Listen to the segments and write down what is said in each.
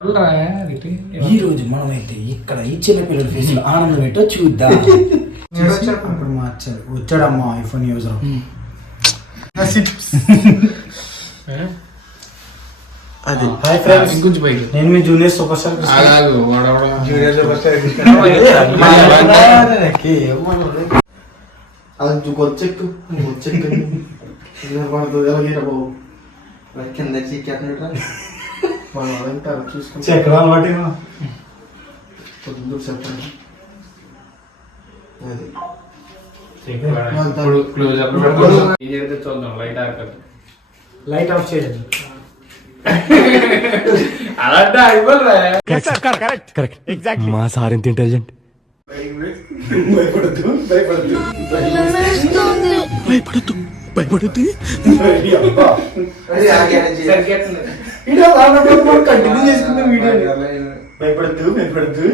ఈ రోజు మనమైతే ఇక్కడ ఈ చిన్న పిల్లల ఫేస్ లో ఆనందం ఏంటో చూద్దాం. అప్పుడు మార్చారు వచ్చాడమ్మా ఐఫోన్ యూజర్. అది హాయ్ ఫ్రెండ్స్, నేను మీ junior superstar junior superstar అది వచ్చెక్కు పడుతుంది ఎలాగేరా బాబు కింద చీకేస్తున్నాడు చూసుకుంటే ఎక్కడ అలవాటు చెప్పండి. లైట్ ఆఫ్ చేయండి. మా సార్ ఎంత ఇంటెలిజెంట్. భయపడద్దు భయపడద్దు భయపడద్దు భయపడద్దు కంటిన్యూ చేసుకుందాం వీడియో. భయపడద్దు భయపడద్దు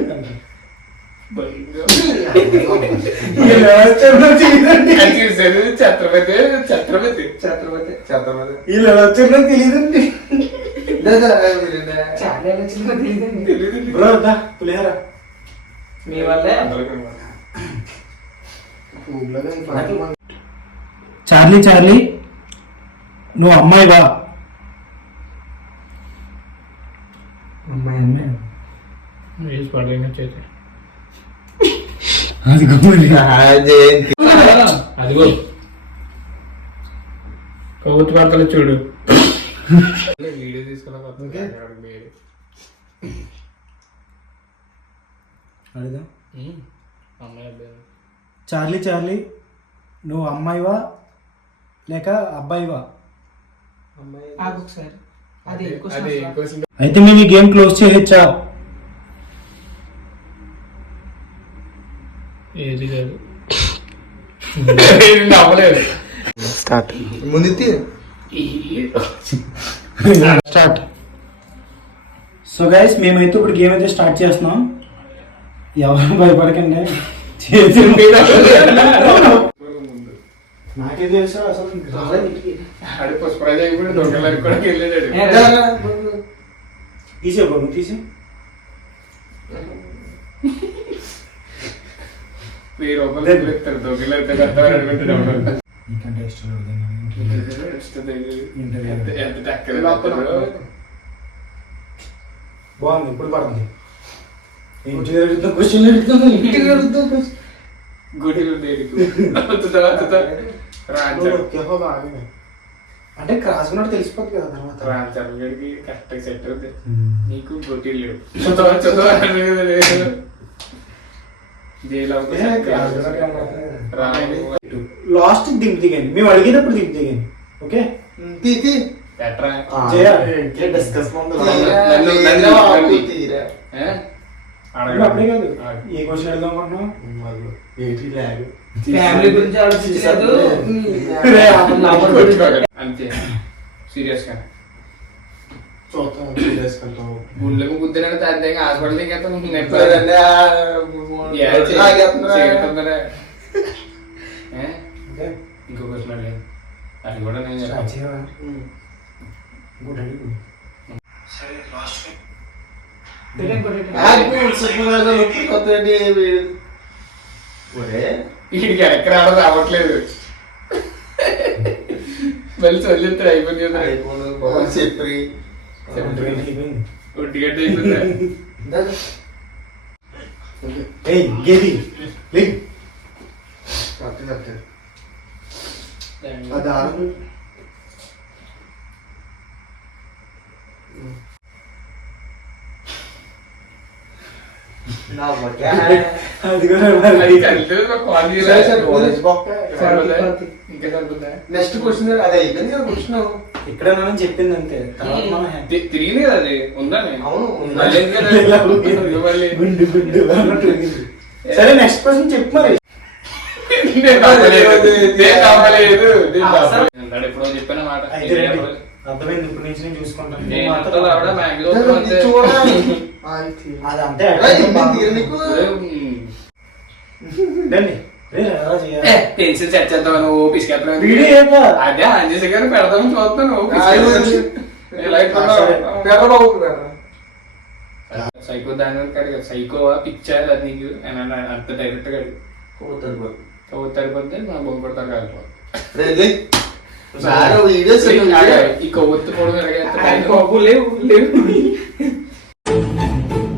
ఛత్రపతి ఛత్రపతి ఛత్రపతి ఛత్రపతి వీళ్ళు ఎలా వచ్చారో తెలియదండి. బ్రో పులిహార మీ వల్లే. చార్లీ చార్లీ నువ్వు అమ్మాయివా? అదిగో కౌతు వార్తలు చూడు. వీడియో తీసుకున్నా చార్లీ చార్లీ నువ్వు అమ్మాయివా లేక అబ్బాయివా? అయితే మేము ఈ గేమ్ క్లోజ్ చేయొచ్చా? ఏది కాదు అవ్వలేదు. స్టార్ట్ ముందు స్టార్ట్. సో గైస్ మేమైతే ఇప్పుడు గేమ్ అయితే స్టార్ట్ చేస్తున్నాం. ఎవరు భయపడకండి. నాకే తెలుసు అసలు తీసే బాబు తీసే. 1000 రూపాయలు చెప్తారు దొంగలైతే నీకంటే ఇష్టం బాగుంది. ఇప్పుడు పడుతుంది. ఇంటికి అడుగుతాం క్వశ్చన్లు అడుగుతాం ఇంటికి అడుగుతాం గుడిలో అంటే క్రాస్ ఉన్నట్టు తెలిసిపోతుంది కదా తర్వాత. రాంచర్లకి కరెక్ట్గా సెట్ అవుతుంది. నీకు గొట్టిలు లేవు. లాస్ట్ దింపు దిగండి. మేము అడిగేటప్పుడు దింపు దిగండి. ఓకే అప్పుడే కాదు ఏ క్వశ్చన్ అడుగుదాం అనుకుంటున్నాం. ఫ్యామిలీ గురించి ఆలోచించలేదు అంతే. సీరియస్ గా చూద్దాం. సీరియస్ గా గుళ్ళకు గుద్దినట్టు తాద్దాం హాస్పిటల్ ఇంకో క్వశ్చన్ అడిగాను అది కూడా నేను వీడికి ఎక్కడ రావడం రావట్లేదు. మళ్ళీ చదివితే అయిపోయింది కదా. ఒంటిగంట అయిపోయిందా? నెక్స్ట్ క్వశ్చన్ అదే క్వశ్చన్ ఇక్కడ మనం చెప్పింది అంతే. తిరిగింది కదా అది ఉందా? సరే నెక్స్ట్ క్వశ్చన్ చెప్పు మరి. ఎప్పుడో చెప్పిన మాట అర్థమైంది. ఇప్పుడు నుంచి నేను చూసుకుంటాను. అదంతే పెన్సిల్ సెట్ చేద్దామని ఓపిస్ అదే అంజేసి గారు పెడదామని చూస్తాను. సైకో దాని కాదు కదా, సైకో పిక్చర్ అది నీకు అని అంత డైరెక్ట్ గా తగ్గిపోతే మనం బొమ్మపడతారు కాకపోతే ఈ కొవ్వొత్తు పొడవు బాబు లేవు లేవు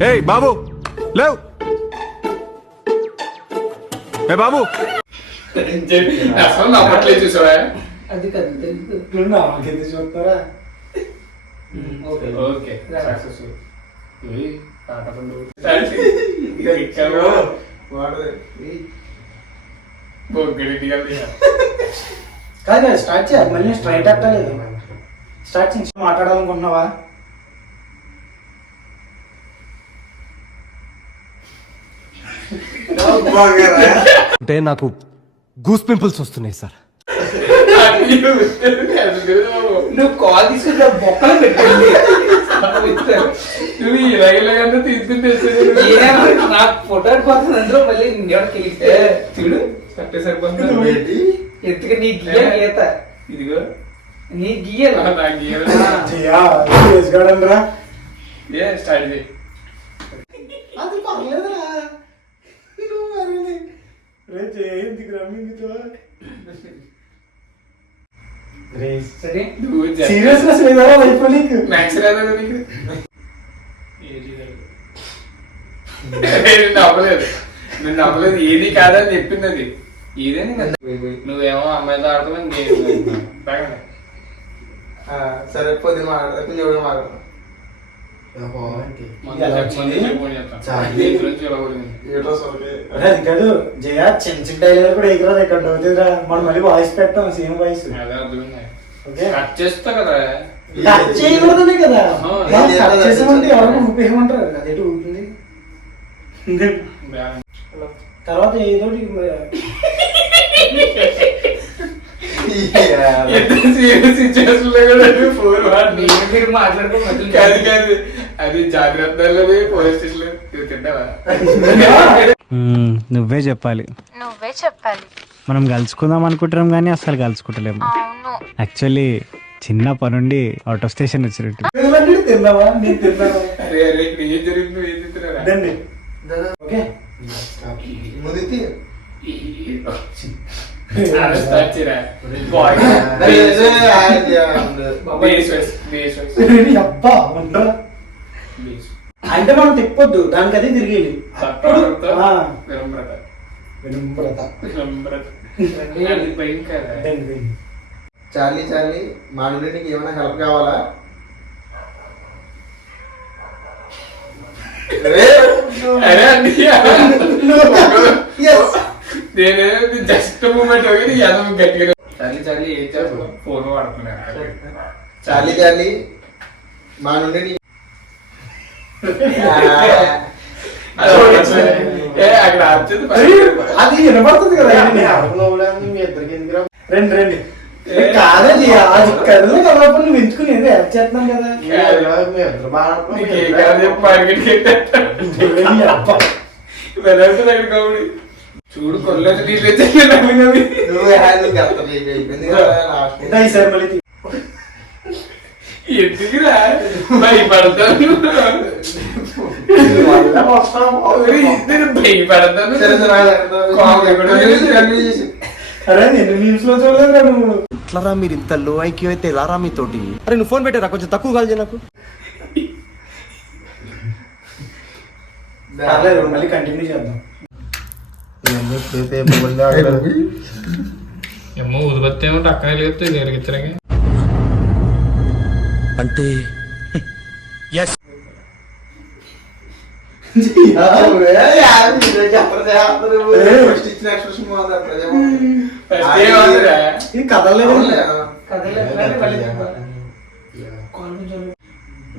ఏయ్ బాబు లేవ్ ఏ బాబు అసలు నమ్మట్లేదు చూసావా. అది కదా తెలుసు. నాకెంత చూస్తారా? Okay successful. కాదు స్టార్ట్ చేయాలి మళ్ళీ స్ట్రైట్ అట్టలేదు. స్టార్ట్ చేసి మాట్లాడాలనుకుంటున్నావా? అంటే నాకు గూస్ పింపుల్స్ వస్తున్నాయి సార్. నువ్వు కాల్ తీసుకుని బొక్కలు పెట్టండి. నువ్వు ఇలాగంతా తీసుకుని నాకు ఫోటో పోతుంది అందులో మళ్ళీ ఎవరికి తెలిస్తే చూడు సట్టే సరిపోతుంది. ఎందుకు నీ గీయ గీత ఇదిగో నీ గీయలు నా గీయలు ఏ స్టార్ట్ చేయి. అది పర్లేదురా. నువ్వు మరి రేపు ఎందుకు రమ్మింగుతో సరే నువ్వు సీరియస్నెస్ లేదా లైఫ్ నీకు? మ్యాథ్స్ రాదా నీకు? నేను నమ్మలేదు ఏది కాదని చెప్పింది అది. ఇదేని నువ్వేమో అమ్మాయితో ఆడతామని సరే పొద్దున మాట్లాడతా మాట్లాడతాం. అది కాదు జయ చిన్న చిన్న డైలాగ్ కూడా ఎగురదు ఇక్కడ అవుతుందిరా. మనం మళ్ళీ వాయిస్ పెట్టాం సేమ్ వాయిస్. కట్ చేస్తా కదా. కట్ చేయకూడదనే కదా. ఆహా. కట్ చేసామంటే ఎవరికి ఊపేయమంటారు అదేంటి ఊపుతుంది. తర్వాత ఏదో మీరు మాట్లాడుకో మధ్యలో కాదు కాదు అది జాగ్రత్తలో పోలీస్ స్టేషన్ లో తింటావా? నువ్వే చెప్పాలి. మనం కలుసుకుందాం అనుకుంటున్నాం కానీ అసలు కలుసుకుంటలేము. యాక్చువల్లీ చిన్న పనుండి అవుట్ ఆఫ్ స్టేషన్ వచ్చినట్టు. తిన్నావా? నేను తిన్నాను. అరే అరే ఇక్కడ ఏం జరిగింది ఏం చెప్తున్నారా? ఓకే ముదితి స్టార్ట్ చేయరా. అబ్బా ఉండరా. అంటే మనం తిప్పొద్దు దానికి అదే తిరిగేది. చార్లీ చార్లీ మా నుండి నీకు ఏమైనా హెల్ప్ కావాలా? జస్ట్ మూమెంట్ గట్టిగా చల్లి చల్లి ఏం చేస్తాం ఫోన్ వాడుతున్నా. చార్లీ చార్లీ మా నుండి నీ అక్కడ వచ్చేది అది వినపడుతుంది కదా. రండి రండి. కాదే అది కదులు కదలప్పుడు నువ్వు ఎంచుకుని ఏదో యాడ్ చేస్తున్నాం కదా. చూడు కొల్లేదు నీళ్ళు సార్ మళ్ళీ ఎందుకురా భయపడతాను భయపడతాను. అరే నేను న్యూస్ లో చూడలేదురా నువ్వు. ఎట్లరా మీరు ఇంత లో ఐక్యూ అయితే ఎలారా మీతోటి? అరే నువ్వు ఫోన్ పెట్టారా కొంచెం తక్కువ కాల్ చేయ నాకు. పర్లేదు మళ్ళీ కంటిన్యూ చేద్దాం. ఏమో ఉదిపత్తి ఏమో టక్కన వెలిగితే వెలిగించడానికి అంటే ఇది కదలలేదు.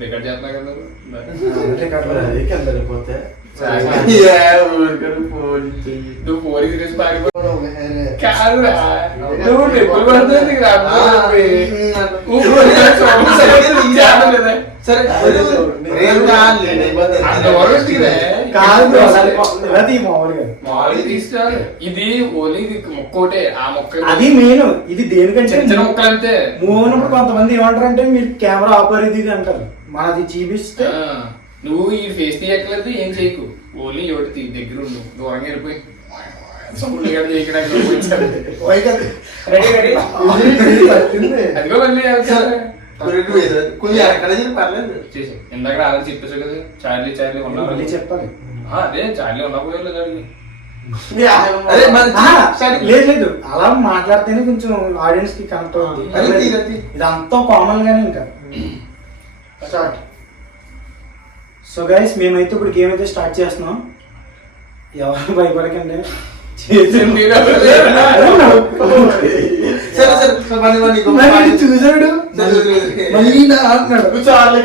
రికార్డ్ చేస్తున్నా కదా. నువ్వు పోలీస్ డ్రెస్ పారిపోతావు కాదురా. నువ్వు డబ్బులు పడుతుంది ఇది ఓన్లీ మొక్కోటే. ఆ మొక్క అది మెయిన్. ఇది దేనికంటే చిన్న మొక్కలు అంతే. మూవ్ అయినప్పుడు కొంతమంది ఏమంటారు అంటే మీరు కెమెరా ఆపర్ ఇది అంటారు. మనది చూపిస్తే నువ్వు ఈ ఫేస్ తీయట్లేదు ఏం చేయకు, ఓన్లీ ఒకటి తీ, దగ్గర ఉండు, దూరంగా వెళ్ళిపోయి సౌండ్ గారు చేయడానికి రెడీ రెడీ అదిగో మళ్ళీ కొంచెం ఎక్కడ పర్లేదు. చేసి ఇందాక ఆల్రెడీ చెప్పేసావు కదా చార్లీ చార్లీ మళ్ళీ ఉన్నారు. చెప్పాలి. అదే చార్లీ ఉన్నప్పుడు లేదు అడిగి అరే మన లేదు లేదు, అలా మాట్లాడితేనే కొంచెం ఆడియన్స్ కి కనెక్ట్ అవుతుంది. ఇదంతా కామన్ గానే ఇంకా స్టార్ట్. సో గైస్ మేమైతే ఇప్పుడు గేమ్ అయితే స్టార్ట్ చేస్తున్నాం. ఎవరు భయపడకండి. చూసాడు మళ్ళీ నా అంటున్నాడు. చాలా